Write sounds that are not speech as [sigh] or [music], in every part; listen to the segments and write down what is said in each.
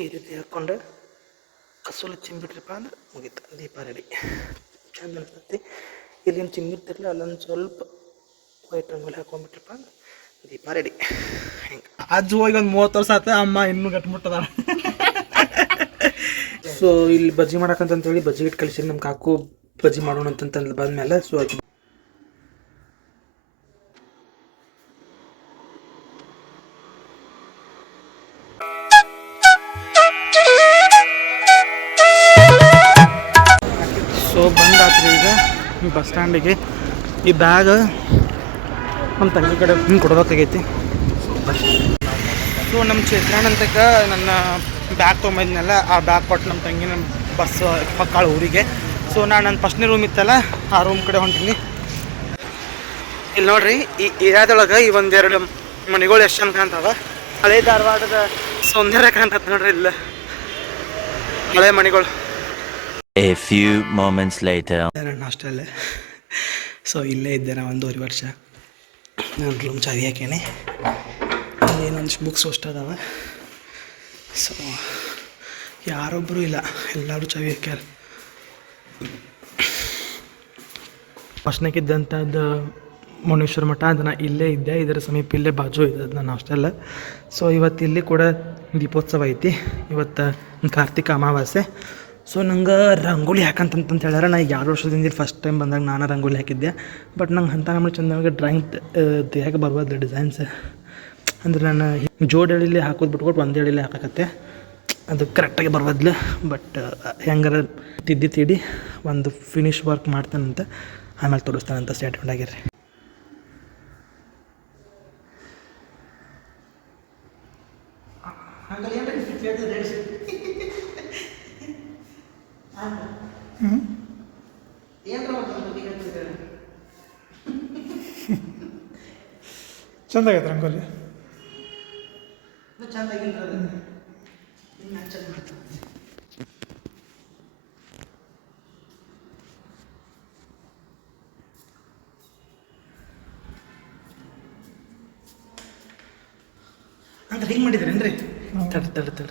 ಈ ರೀತಿ ಹಾಕ್ಕೊಂಡು ಕಸೂಲು ಚಿಮ್ಮಿಟ್ರಪ್ಪ ಅಂದ್ರೆ ಮುಗೀತು. ದೀಪ ರೆಡಿ ಚಂದ ಅನಿಸ್ತೈತಿ ಇಲ್ಲೇನು ಚಿಮ್ಮಿರ್ತಿರಲಿಲ್ಲ ಅಲ್ಲೊಂದು ಸ್ವಲ್ಪ ವೈಟ್ ರಂಗೋಲಿ ಹಾಕೊಂಡ್ಬಿಟ್ರಪ್ಪ ಅಂದ್ರೆ ದೀಪ ರೆಡಿ ಹಿಂಗೆ. ಅಜ್ಜು ಹೋಗಿ ಒಂದು ಮೂವತ್ತು ವರ್ಷ ಆತ ಅಮ್ಮ ಇನ್ನೂ ಗಟ್ಬಿಟ್ಟದ ಸೊ [laughs] ಇಲ್ಲಿ ಬಜ್ಜಿ ಮಾಡಕ್ಕಂತಂತೇಳಿ ಬಜ್ಜಿ ಇಟ್ಟು ಕಳಿಸಿ ನಮ್ಮ ಕಾಕು. ಬಜ್ಜಿ ಮಾಡೋಣ ಅಂತಂತಂದು ಬಂದಮೇಲೆ ಸೊ ಬಸ್ ಸ್ಟ್ಯಾಂಡಿಗೆ ಈ ಬ್ಯಾಗ್ ನಮ್ಮ ತಂಗಿ ಕಡೆ ಹಿಂಗೆ ಕೊಡ್ಬೇಕಾಗೈತಿ. ಸೊ ನಮ್ಮ ಚಿತ್ರಾನಂತಕ ನನ್ನ ಬ್ಯಾಗ್ ತೊಗೊಂಬಂದ್ನಲ್ಲ, ಆ ಬ್ಯಾಗ್ ಕೊಟ್ಟು ನಮ್ಮ ತಂಗಿ ಬಸ್ ಪಕ್ಕಾಳ ಊರಿಗೆ. ಸೊ ನಾನು ನನ್ನ ಫಸ್ಟ್ನೇ ರೂಮ್ ಇತ್ತಲ್ಲ, ಆ ರೂಮ್ ಕಡೆ ಹೊಂಟೀನಿ. ಇಲ್ಲಿ ನೋಡ್ರಿ, ಈ ಏರಿಯಾದೊಳಗೆ ಈ ಒಂದೆರಡು ಮನೆಗಳು ಎಷ್ಟು ಚಂದ ಕಾಣ್ತಾವ. ಹಳೆ ಧಾರವಾಡದ ಸೌಂದರ್ಯ ಕಾಣ್ತದೆ ನೋಡ್ರಿ ಇಲ್ಲ. ಹಳೆ ಮನೆಗಳು. A few moments later. ನನ್ನ ಹಾಸ್ಟೆಲ್ ಸೊ ಇಲ್ಲೇ ಇದ್ದೆ ನಾ ಒಂದೂವರೆ ವರ್ಷ ನಾನು ರೂಮ್ ಚಾವಿ ಹಾಕೇನೆ ಏನೊಂದಿಷ್ಟು ಬುಕ್ಸ್ ಅದಾವ ಸೊ ಯಾರೊಬ್ಬರು ಇಲ್ಲ ಎಲ್ಲರೂ ಚಾವಿ ಹಾಕ್ಯಾರ ಫಸ್ಟ್ನಾಗಿದ್ದಂಥದ್ದು ಮುನೇಶ್ವರ ಮಠ ಅದನ್ನ ಇಲ್ಲೇ ಇದ್ದೆ ಇದರ ಸಮೀಪ ಇಲ್ಲೇ ಬಾಜು ಇದೆ ನನ್ನ ಹಾಸ್ಟೆಲ್ ಸೊ ಇವತ್ತು ಇಲ್ಲಿ ಕೂಡ ದೀಪೋತ್ಸವ ಐತಿ ಇವತ್ತು ಕಾರ್ತಿಕ ಅಮಾವಾಸ್ಯೆ ಸೊ ನಂಗೆ ರಂಗೋಲಿ ಹಾಕಂತಂತಂತ ಹೇಳ್ಯಾರ. ನಾ ಈಗ ಎರಡು ವರ್ಷದಿಂದ ಫಸ್ಟ್ ಟೈಮ್ ಬಂದಾಗ ನಾನು ರಂಗೋಲಿ ಹಾಕಿದ್ದೆ. ಬಟ್ ನಂಗೆ ಅಂತ ನಮ್ಮ ಚಂದವಾಗಿ ಡ್ರಾಯಿಂಗ್ ದೇಹಕ್ಕೆ ಬರ್ಬೋದು ಡಿಸೈನ್ಸ್ ಅಂದ್ರೆ ನಾನು ಜೋಡಿ ಎಳಿಲಿ ಹಾಕೋದು ಬಿಟ್ಕೊಟ್ಟು ಒಂದು ಎಳಿಲಿ ಹಾಕಕತ್ತೆ. ಅದು ಕರೆಕ್ಟಾಗಿ ಬರ್ಬೋದಿಲ್ಲ ಬಟ್ ಹೆಂಗಾರ ತಿದ್ದಿ ತಿಡಿ, ಒಂದು ಫಿನಿಶ್ ವರ್ಕ್ ಮಾಡ್ತಾನಂತ ಆಮೇಲೆ ತೋರಿಸ್ತಾನಂತ ಸ್ಟೇಟ್ಮೆಂಟ್ ಆಗಿರ್ರಿ. ಚಂದ ಆಗೈತೆ ರಂಗೋಲಿ. ಅಂದ್ರೆ ಹಿಂಗೆ ಮಾಡಿದ್ರೇನ್ರಿ? ತಡ ತಡ ತಡ.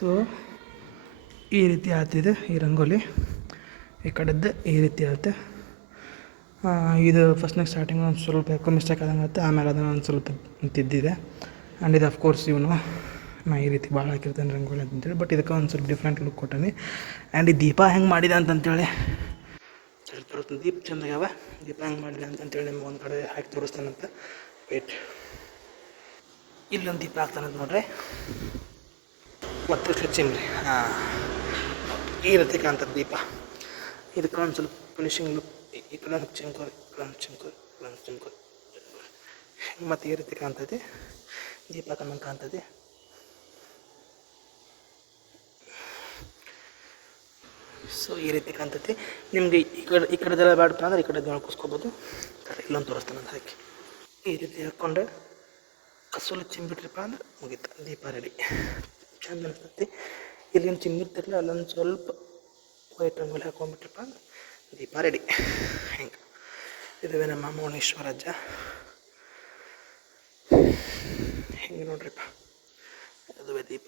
ಸೊ ಈ ರೀತಿ ಆತಿದೆ, ಈ ರಂಗೋಲಿ. ಈ ಕಡೆದ್ದು ಈ ರೀತಿ ಆಗುತ್ತೆ ಇದು ಫಸ್ಟ್ನಾಗ ಸ್ಟಾರ್ಟಿಂಗ್ ಒಂದು ಸ್ವಲ್ಪ ಯಾಕೋ ಮಿಸ್ಟೇಕ್ ಆದಂಗೆ ಆಗುತ್ತೆ ಆಮೇಲೆ ಅದನ್ನು ಒಂದು ಸ್ವಲ್ಪ ತಿದ್ದಿದೆ. ಆ್ಯಂಡ್ ಇದು ಅಫ್ಕೋರ್ಸ್ ಇವನು, ನಾ ಈ ರೀತಿ ಭಾಳ ಹಾಕಿರ್ತೇನೆ ರಂಗೋಲಿ ಅಂತಂತೇಳಿ ಬಟ್ ಇದಕ್ಕೆ ಒಂದು ಸ್ವಲ್ಪ ಡಿಫ್ರೆಂಟ್ ಲುಕ್ ಕೊಟ್ಟಾನೆ. ಆ್ಯಂಡ್ ಈ ದೀಪ ಹೆಂಗೆ ಮಾಡಿದೆ ಅಂತಂತೇಳಿ. ತೋರಿಸ್ತೀನಿ. ದೀಪ ಚಂದಾಗ್ಯಾವ. ದೀಪ ಹೆಂಗೆ ಮಾಡಿದೆ ಅಂತಂತೇಳಿ ನಿಮ್ಗೆ ಒಂದು ಕಡೆ ಹಾಕಿ ತೋರಿಸ್ತಾನಂತ ವೇಟ್ ಇಲ್ಲೊಂದು ದೀಪ ಹಾಕ್ತಾನಂತ ನೋಡ್ರಿ. ಮತ್ತೆ ಚಿಮ್ರಿ. ಹಾಂ. ಈ ರೀತಿ ಕಾಣ್ತದೆ ದೀಪ. ಇದಕ್ಕೆ ಒಂದು ಸ್ವಲ್ಪ ಫಿನಿಶಿಂಗ್ ಲುಕ್ ಈ ಕಡೆ ಚಿಮ್ಕೋರಿ ಈ ಕಡೆ ಚಿಮ್ಕೋರಿ ಈ ಕಡೆ ಚಿಮ್ಕೋರಿ ಮತ್ತು ಈ ರೀತಿ ಕಾಣ್ತೈತಿ ದೀಪ ಕಣ್ಣಂಗೆ ಕಾಣ್ತೈತಿ ಸೊ ಈ ರೀತಿ ಕಾಣ್ತೈತಿ ನಿಮಗೆ ಈ ಕಡೆ, ಈ ಕಡೆದೆಲ್ಲ ಬೇಡಪ್ಪ ಅಂದ್ರೆ ಈ ಕಡೆ ನೋಡ್ಕೊಸ್ಕೋಬೋದು ಇಲ್ಲೊಂದು ತೋರಿಸ್ತಾನೆ ಹಾಕಿ ಈ ರೀತಿ ಹಾಕ್ಕೊಂಡು ಕಸೂಲು ಚಿಂಬಿಟ್ರಪ್ಪ ಅಂದ್ರೆ ಮುಗೀತು. ದೀಪ ರೆಡಿ ಚಂದ ಅನಿಸ್ತೈತಿ ಇಲ್ಲೇನು ಚಿಮ್ಮಿರ್ತಿರಲ್ಲ ಅಲ್ಲೊಂದು ಸ್ವಲ್ಪ ವೈಟ್ ಮೇಲೆ ಹಾಕೊಂಡ್ಬಿಟ್ರಪ್ಪ ದೀಪ ರೆಡಿ ಹಿಂಗೆ. ಇದುವೇ ನಮ್ಮ ಮೌನೇಶ್ವರ ಅಜ್ಜ. ಹಿಂಗೆ ನೋಡ್ರಿಪ್ಪ. ಅದುವೇ ದೀಪ.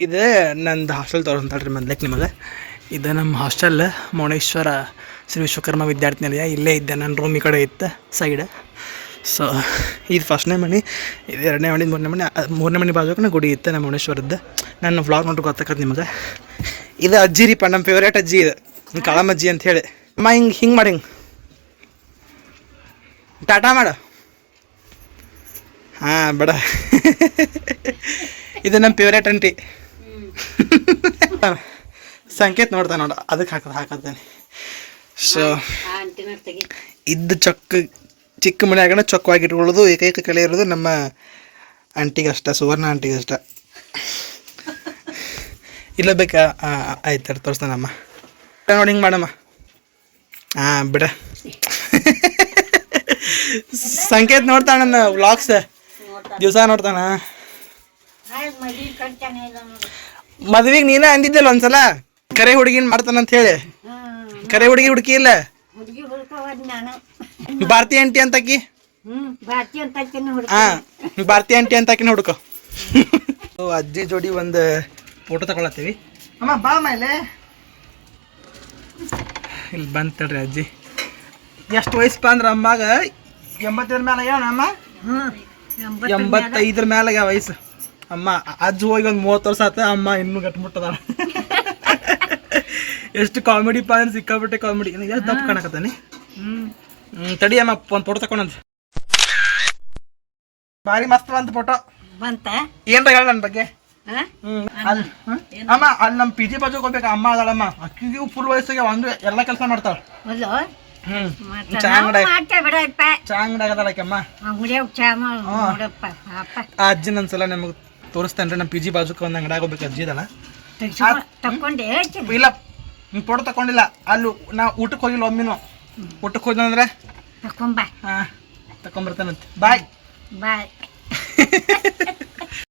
ಇದು ನಂದು ಹಾಸ್ಟೆಲ್ ತೋರಿಸ್ತಾಳ್ರಿ ಮೊದ್ಲಕ್ಕೆ ನಿಮಗೆ. ಇದು ನಮ್ಮ ಹಾಸ್ಟೆಲ್ ಮೌನೇಶ್ವರ ಶ್ರೀ ವಿಶ್ವಕರ್ಮ ವಿದ್ಯಾರ್ಥಿ ನಿಲಯ ಇಲ್ಲೇ ಇದ್ದೆ ನನ್ನ ರೂಮ್ ಈ ಕಡೆ ಇತ್ತು ಸೈಡ್ ಸೊ ಇದು ಫಸ್ಟ್ನೇ ಮನೆ ಇದು ಎರಡನೇ ಮನೆ ಮೂರನೇ ಮನೆ ಮೂರನೇ ಮನೆ ಬಾಜುಕನ ಗುಡಿ ಇತ್ತು ನಮ್ಮ ಮುನೇಶ್ವರದ್ದು ನನ್ನ ವ್ಲಾಗ್ ನೋಡಿ ಗೊತ್ತಾಕತ್ ನಿಮಗೆ ಇದು ಅಜ್ಜಿ ರೀಪ ನಮ್ಮ ಫೇವ್ರೇಟ್ ಅಜ್ಜಿ ಇದು ಕಳಮ್ ಕಾಳಮ್ಮಜ್ಜಿ ಅಂತ ಹೇಳಿ ಅಮ್ಮ ಹಿಂಗೆ ಹಿಂಗೆ ಮಾಡಿ ಹಿಂಗೆ ಟಾಟಾ ಮಾಡ ಹಾಂ ಬೇಡ ಇದು ನಮ್ಮ ಫೇವ್ರೇಟ್ ಅಂಟಿ ಸಂಕೇತ್ ನೋಡ್ತಾ ನೋಡ ಅದಕ್ಕೆ ಹಾಕದ್ ಹಾಕತ್ತೇನೆ ಸೊ ಇದ್ದ ಚೊಕ್ಕ ಚಿಕ್ಕ ಮನೆಯಾಗನ ಚೊಕ್ಕವಾಗಿ ಇಟ್ಕೊಳ್ಳೋದು ಏಕೈಕ ಕಲೆ ಇರೋದು ನಮ್ಮ ಆಂಟಿಗಷ್ಟ ಸುವರ್ಣ ಆಂಟಿಗಷ್ಟ. ಇಲ್ಲ ಬೇಕಾ? ಆಯ್ತು ತೋರಿಸ್ತಾನಮ್ಮ ನೋಡಿ ಹಿಂಗೆ ಮಾಡಮ್ಮ. ಹಾಂ ಬಿಡ. ಸಂಕೇತ ನೋಡ್ತಾನ ನನ್ನ ವ್ಲಾಗ್ಸ್. ದಿವಸ ನೋಡ್ತಾನ. ಮದ್ವಿಗೆ ನೀನೇ ಅಂದಿದ್ದಲ್ಲ ಒಂದ್ಸಲ? ಕರೆ ಹುಡುಗಿನ ಮಾಡ್ತಾನಂತ ಹೇಳಿ. ಕರೆ ಹುಡುಗಿ ಹುಡುಕಿ ಇಲ್ಲ? ಭಾರತಿ ಆಂಟಿ ಅಂತಕಿ? ಹಾ ಭಾರತಿ ಆಂಟಿ ಅಂತಕಿನ ಹುಡುಕ. ಅಜ್ಜಿ ಜೋಡಿ ಒಂದು ಫೋಟೋ ತಗೊಳತ್ತೀವಿ. ಅಮ್ಮ ಬಾ ಮೇಲೆ ಇಲ್ಲಿ. ಬಂತಳ್ರಿ ಅಜ್ಜಿ. ಎಷ್ಟು ವಯಸ್ಸು ಅಂದ್ರೆ ಅಮ್ಮಾಗ? ಎಂಬತ್ತೈದ್ರ ಮೇಲೆ ಆಗ್ಯಾವ ಅಮ್ಮ? ಹ್ಮ್ ಎಂಬತ್ತೈದರ ಮೇಲೆ ಆಗ್ಯಾವ ವಯಸ್ಸು. ಅಮ್ಮ ಅಜ್ಜಿ ಹೋಗಿ ಒಂದು ಮೂವತ್ತು ವರ್ಷ ಆತ ಅಮ್ಮ ಇನ್ನೂ ಗಟ್ಬಿಟ್ಟದ ಎಷ್ಟು ಕಾಮಿಡಿ ಪಾ ಅಂದ್ರೆ ಸಿಕ್ಕಾಬಿಟ್ಟೆ ಕಾಮಿಡಿ ಎಷ್ಟು ದಪ್ಪ ಕಾಣಕತ್ತಾನೆ? ತಡಿ ಅಮ್ಮ ಒಂದು ಫೋಟೋ ತಕೊಂಡಂತ ಭಾರಿ ಮಸ್ತ್ ಬಂತ ಫೋಟೋ ಬಂತ? ಏನ್ರ ಹೇಳ ನನ್ನ ಬಗ್ಗೆ? ಅಮ್ಮ ಅಲ್ಲಿ ನಮ್ಮ ಪಿ ಜಿ ಬಾಜು ಹೋಗ್ಬೇಕು ಅಮ್ಮ ಅದಳಮ್ಮ. ಅಕ್ಕಿಗೂ ಫುಲ್ ವಯಸ್ಸಿಗೆ ಒಂದು ಎಲ್ಲ ಕೆಲಸ ಮಾಡ್ತಾಳ. ಅಜ್ಜಿ ಹ್ಮ್ ಅಜ್ಜಿನ ಒಂದ್ಸಲ ನಿಮಗ್ ತೋರಿಸ್ತೇನ್ರಿ ನಮ್ಮ ಪಿ ಜಿ ಬಾಜುಕ ಒಂದು ಅಂಗಡಿ ಹೋಗ್ಬೇಕು ಅಜ್ಜಿ ಇದಲ್ಲ. ಹೇಳ್ತೀನಿ. ಇಲ್ಲ ಫೋಟೋ ತಕೊಂಡಿಲ್ಲ ಅಲ್ಲೂ ನಾ ಊಟಕ್ಕೆ ಹೋಗಿಲ್ಲ ಒಮ್ಮಿನು. ಊಟಕ್ಕೆ ಹೋದ್ನಂದ್ರೆ ತಕೊಂಬ ಹಾಂ ತಕೊಂಬರ್ತಾನಂತೆ. Bye. Bye.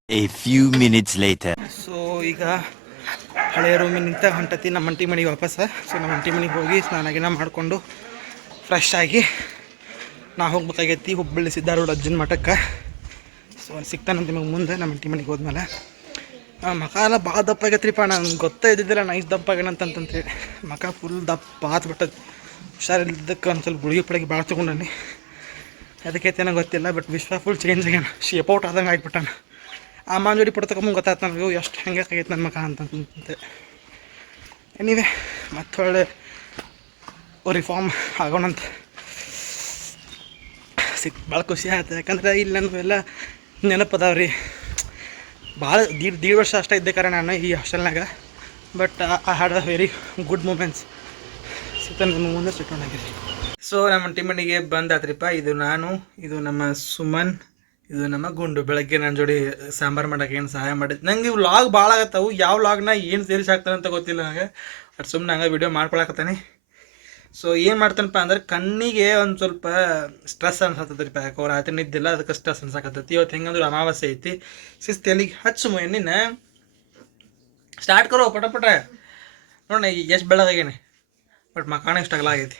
A few minutes later so ಈಗ ಹಳೆಯ ರೂಮಿನಿಂದ ಹೊಂಟತಿ ನಮ್ಮ ಅಂಟಿ ಮನೆಗೆ ವಾಪಸ್. ಸೊ ನಮ್ಮ ಅಂಟಿ ಮನೆಗೆ ಹೋಗಿ ಸ್ನಾನ ಗಿನ ಮಾಡಿಕೊಂಡು ಫ್ರೆಶ್ ಆಗಿ ನಾ ಹೋಗ್ಬೇಕಾಗೈತಿ ಹುಬ್ಬಳ್ಳಿ ಸಿದ್ಧಾರೂಢ ಅಜ್ಜನ ಮಠಕ್ಕೆ. ಸೊ ಅಲ್ಲಿ ಸಿಗ್ತಾನಂತ ನಿಮಗೆ ಮುಂದೆ ನಮ್ಮ ಅಂಟಿ ಮನೆಗೆ ಹೋದ್ಮೇಲೆ. ಆ, ಮಖ ಎಲ್ಲ ಭಾಳ ದಪ್ಪ ಆಗೈತ್ರಿಪ್ಪ. ನಂಗೆ ಗೊತ್ತೇ ಇದ್ದಿದ್ದಿಲ್ಲ. ನೈಸ್ ದಪ್ಪ ಆಗ್ಯಾನಂತಂತಂತೇಳಿ ಮಕ ಫುಲ್ ದಪ್ಪ ಆತ್ ಹುಷಾರಿದ್ದಕ್ಕೆ ಒಂದು ಸ್ವಲ್ಪ ಗುಳಿಗೆ ಪಳಗಿ ಭಾಳ ತೊಗೊಂಡಾನೆ. ಅದಕ್ಕೆ ಏನೋ ಗೊತ್ತಿಲ್ಲ ಬಟ್ ವಿಶ್ವ ಫುಲ್ ಚೇಂಜ್ ಆಗ್ಯಾನ. ಶೇಪ್ ಔಟ್ ಆದಂಗೆ ಆಗಿಬಿಟ್ಟಾನ. ಆ ಮಾಂಜೋಡಿ ತಗೊಂಬಂದು ಗೊತ್ತಾಯ್ತು ನನಗೆ, ಎಷ್ಟು ಹೆಂಗೆ ಆಗೈತೆ ನನ್ನ ಮಗ ಅಂತಂತೆ ಎನಿವೆ ಮತ್ತೆ ಒಳ್ಳೆ ರಿಫಾರ್ಮ್ ಆಗೋಣಂತ ಸಿಕ್, ಭಾಳ ಖುಷಿ ಆಯ್ತು. ಯಾಕಂದ್ರೆ ಇಲ್ಲಿ ನನ್ನ ಎಲ್ಲ ನೆನಪದಾವ ರೀ. ಭಾಳ ದೀಡ್ ದೀಡ್ ವರ್ಷ ಅಷ್ಟೇ ಇದ್ದೆ ಕಾರಣ ನಾನು ಈ ಹಾಸ್ಟೆಲ್ನಾಗ but I had a very good moments ಸಿಕ್ಕ ನಮ್ಮ ಮುಂದೆ ಸಿಟ್ಕೊಂಡಾಗಿದೆ ಸೊ ನಮ್ಮ ಟೀಮನಿಗೆ ಬಂದಾತ್ರಿಪ್ಪ ಇದು ನಾನು, ಇದು ನಮ್ಮ ಸುಮನ್, ಇದು ನಮ್ಮ ಗುಂಡು. ಬೆಳಗ್ಗೆ ನನ್ನ ಜೋಡಿ ಸಾಂಬಾರು ಮಾಡೋಕೆ ಏನು ಸಹಾಯ ಮಾಡಿದ್? ನಂಗೆ ಇವು ಲಾಗ್ ಭಾಳ ಆಗತ್ತವು ಯಾವ ಲಾಗ್ನ ಏನು ಸೇರಿಸಿ ಅಂತ ಗೊತ್ತಿಲ್ಲ ನನಗೆ ಅಟ್ ಸುಮ್ಮನೆ ಹಂಗೆ ವಿಡಿಯೋ ಮಾಡ್ಕೊಳಕತ್ತಾನೆ. ಸೊ ಏನು ಮಾಡ್ತಾನಪ್ಪ ಅಂದ್ರೆ, ಕಣ್ಣಿಗೆ ಒಂದು ಸ್ವಲ್ಪ ಸ್ಟ್ರೆಸ್ ಅನ್ಸತ್ತದ್ರಿಪ್ಪ. ಯಾಕೆ ಅವ್ರು ರಾತ್ರಿ ನಿದ್ದಿಲ್ಲ, ಅದಕ್ಕೆ ಸ್ಟ್ರೆಸ್ ಅನ್ಸಕತ್ತೈತಿ. ಇವತ್ತು ಹೆಂಗಂದ್ರೆ ಅಮಾವಾಸ್ಯೆ ಐತಿ. ಸಿಸ್ ತಲೆಗೆ ಹಚ್ಚು ಎಣ್ಣಿನ. ಸ್ಟಾರ್ಟ್ ಕರೋ, ಪಟ ಪಟ. ನೋಡಣ ಎಷ್ಟು ಬೆಳಗಾಗೇನೆ ಬಟ್ ಮಕಾಣ ಇಷ್ಟ ಆಗಲ್ಲ ಆಗೈತಿ.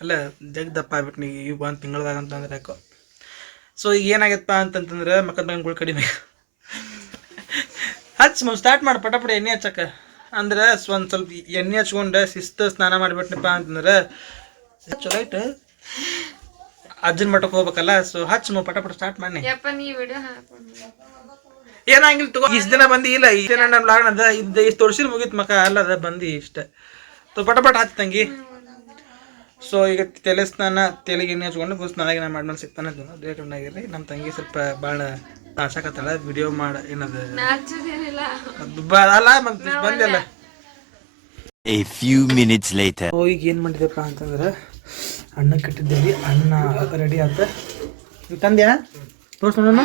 ಅಲ್ಲ ಜಗ್ ದಪ್ಪ ಆಗ್ಬಿಟ್ಟು ನೀ ಈಗ ಒಂದು ತಿಂಗಳದಾಗ ಅಂತಂದ್ರೆ ಯಾಕೋ. ಸೊ ಈಗ ಏನಾಗೈತಪ್ಪ ಅಂತಂತಂದ್ರೆ ಮಕ್ಕದ ಮಗನ್ಗಳು ಕಡಿಮೆ. [laughs] ಹಚ್ ಸ್ಟಾರ್ಟ್ ಮಾಡಿ ಪಟಪಡಿ ಪಟ ಎಣ್ಣೆ ಹಚ್ಚಕ್ಕೆ. ಅಂದ್ರೆ ಒಂದು ಸ್ವಲ್ಪ ಎಣ್ಣೆ ಹಚ್ಕೊಂಡು ಶಿಸ್ತು ಸ್ನಾನ ಮಾಡಿಬಿಟ್ನಪ್ಪ ಅಂತಂದ್ರೆ ಚಲೋ ಆಯ್ತು. ಅಜ್ಜನ ಮಠಕ್ಕೆ ಹೋಗ್ಬೇಕಲ್ಲ ಸೊ ಹಚ್ ಮೋ ಪಟ ಪಟ ಸ್ಟಾರ್ಟ್ ಮಾಡಿ ಏನಾಗಿಲ್ಲ ತಗೋ ಇಷ್ಟು ದಿನ ಬಂದಿ ಇಲ್ಲ ಇಷ್ಟು ದಿನ ನಮ್ಮ ಲಾಗಣ ಅದ ಇದ್ದ ಇಷ್ಟು ತೋರ್ಸಿರ್ ಮುಗೀತು ಮಕ ಅಲ್ಲ ಅದ ಬಂದು ಇಷ್ಟ. ಸೊ ಪಟ ಪಟ ಹಚ್ಚ ತಂಗಿ. ಸೊ ಈಗ ತಲೆ ಸ್ನಾನ ತಲೆಗೆ ಎಣ್ಣೆ ಹಚ್ಕೊಂಡು ಫುಲ್ ಸ್ನಾನ ಮಾಡ್ಮೇಲೆ ಸಿಗ್ತಾನೆ ಆಗಿರಿ ನಮ್ಮ ತಂಗಿ ಸ್ವಲ್ಪ ಭಾಳ ತಾಸಾಕತ್ತಾಳ ವಿಡಿಯೋ ಮಾಡ ಏನದು? ಅಲ್ಲ ಮತ್ತೆ ಬಂದಿಲ್ಲ. A few minutes later. ಓ ಈಗ ಏನು ಮಾಡಿದೆಪ್ಪ ಅಂತಂದ್ರೆ ಅಣ್ಣ ಕಟ್ಟಿದ್ದೇವೆ. ಅಣ್ಣ ರೆಡಿ ಆತ. ಈಗ ತಂದ್ಯಾ? ತೋರ್ಸೋಣ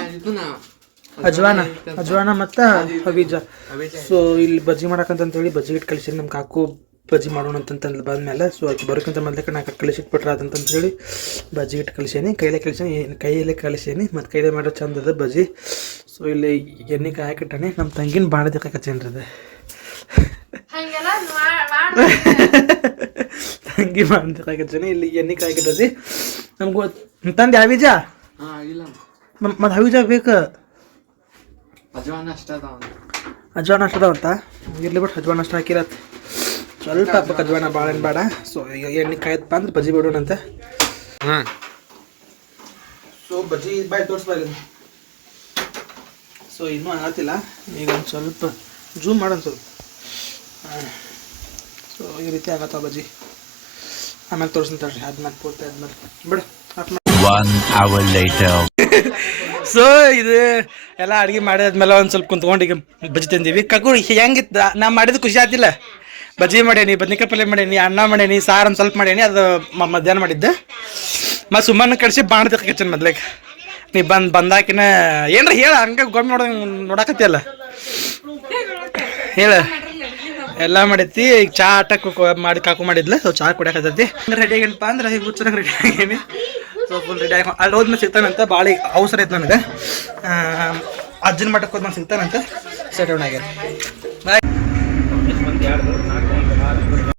ಅಜ್ವಾನ. ಅಜ್ವಾನ ಮತ್ತು ಹವೀಜ. ಸೊ ಇಲ್ಲಿ ಬಜ್ಜಿ ಮಾಡಕ್ಕಂತಂತೇಳಿ ಬಜ್ಜಿ ಇಟ್ಟು ಕಳಿಸಿ ನಮ್ಮ ಕಾಕು ಬಜ್ಜಿ ಮಾಡೋಣ ಅಂತಂತಂದು ಬಂದಮೇಲೆ ಸೊ ಅದು ಬರೋಕ್ಕಿಂತ ಮೊದಲಕ್ಕೆ ನಾ ಕಳಿಸಿಟ್ಬಿಟ್ರೆ ಅದಂತಂತೇಳಿ ಬಜ್ಜಿ ಇಟ್ಟು ಕಳಿಸೇನಿ ಕೈಲೇ ಕಳಿಸೀನಿ ಕೈಯಲ್ಲೇ ಕಳಿಸೇನಿ ಮತ್ತು ಕೈಲೇ ಮಾಡೋ ಚಂದದ ಅದ ಬಜ್ಜಿ. ಸೊ ಇಲ್ಲಿ ಎಣ್ಣೆ ಕಾಯಕಿಟ್ಟಾನೆ ನಮ್ಮ ತಂಗಿನ ಬಾಣದಕ್ಕೆ ಅದು. [laughs] ತಂಗಿ ಮಾಡ್ಬೇಕಾಗತ್ತೇನೆ ಇಲ್ಲಿ ಎಣ್ಣೆ ಕಾಯಕಿಟ್ಟದಿ ನಮ್ಗೆ ತಂದೆ ಹವೀಜ? ಮತ್ತು ಹವೀಜ ಬೇಕು? ಅಜ್ವಾನ ಅಷ್ಟ ಅಂತ ಇರ್ಲಿ ಬಿಟ್ಟು ಅಜ್ವಾನ ಅಷ್ಟ ಹಾಕಿರತ್ತೆ ಸ್ವಲ್ಪ ಹಬ್ಬ ಅಜ್ವಾನ ಭಾಳ ಏನು ಬೇಡ. ಸೊ ಈಗ ಎಣ್ಣೆ ಕಾಯತ್ಪ ಅಂದ್ರೆ ಬಜ್ಜಿ ಬಿಡೋಣಂತ. ಹಾಂ. ಸೊ ಬಜ್ಜಿ ಬಾಯ್ ತೋರಿಸ್ಬಾರಿ ಸೊ ಇನ್ನೂ ಆಗತ್ತಿಲ್ಲ ಈಗ ಒಂದು ಸ್ವಲ್ಪ ಜೂಮ್ ಮಾಡೋಣ ಸ್ವಲ್ಪ. ಸೊ ಈ ರೀತಿ ಆಗತ್ತ ಬಜ್ಜಿ. ಆಮೇಲೆ ತೋರಿಸ್ತಾರೆ [laughs] ಆದ್ಮೇಲೆ ಪೂರ್ತಿ ಆದ್ಮೇಲೆ. ಬಿಡು. ಸೊ ಇದು ಎಲ್ಲ ಅಡುಗೆ ಮಾಡಿದ್ಮೇಲೆ ಒಂದು ಸ್ವಲ್ಪ ಕುಂತ್ಕೊಂಡು ಈಗ ಬಜ್ಜಿ ತಿಂದೀವಿ. ಕಗು ಹೆಂಗಿತ್ತ? ನಾ ಮಾಡಿದ ಖುಷಿ ಆತಿಲ್ಲ. ಬಜ್ಜಿ ಮಾಡೇನಿ, ಬದ್ನಿಕಾಯಿ ಪಲ್ಯ ಮಾಡೇನಿ, ಅನ್ನ ಮಾಡೇನಿ, ಸಾರು ಒಂದು ಸ್ವಲ್ಪ ಮಾಡೇನಿ, ಅದು ಮಧ್ಯಾಹ್ನ ಮಾಡಿದ್ದೆ. ಮತ್ತು ಸುಮ್ಮನೆ ಕಡಿಸಿ ಬಾಣ ಕಚ್ಚನ್ ಮೊದ್ಲೇಕ ನೀ ಬಂದು ಬಂದಾಕಿನ ಏನ್ರ ಹೇಳ, ಹಂಗೆ ಗೊಮ್ಮೆ ನೋಡ ನೋಡಕತ್ತಿಯಲ್ಲ. ಹೇಳ. ಎಲ್ಲ ಮಾಡೈತಿ, ಈಗ ಚಾ ಆಟಕ್ಕೆ ಮಾಡಿ ಕಾಕು ಮಾಡಿದ್ಲ, ಸೊ ಚಾ ಕುಡಿಯಕತ್ತೈತಿ. ರೆಡಿ ಆಗೇನಪ್ಪ ಅಂದ್ರೆ ಈಗ ಹುಚ್ಚರಂಗೆ ರೆಡಿ ಆಗೇನಿ. ಸೊ ಫುಲ್ ರೆಡಿ ಆಗಿ ಅಲ್ಲಿ ಹೋದ್ಮೇಲೆ ಸಿಗ್ತಾನಂತ ಭಾಳ ಅವಸರ ಐತೆ ನನಗೆ. ಅಜ್ಜನ ಮಠಕ್ಕೆ ಹೋದ್ಮೇಲೆ ಸಿಗ್ತಾನಂತ ಸೆಟ್ ಡೌನ್ ಆಗ್ಯಾರ ಬಾಯ್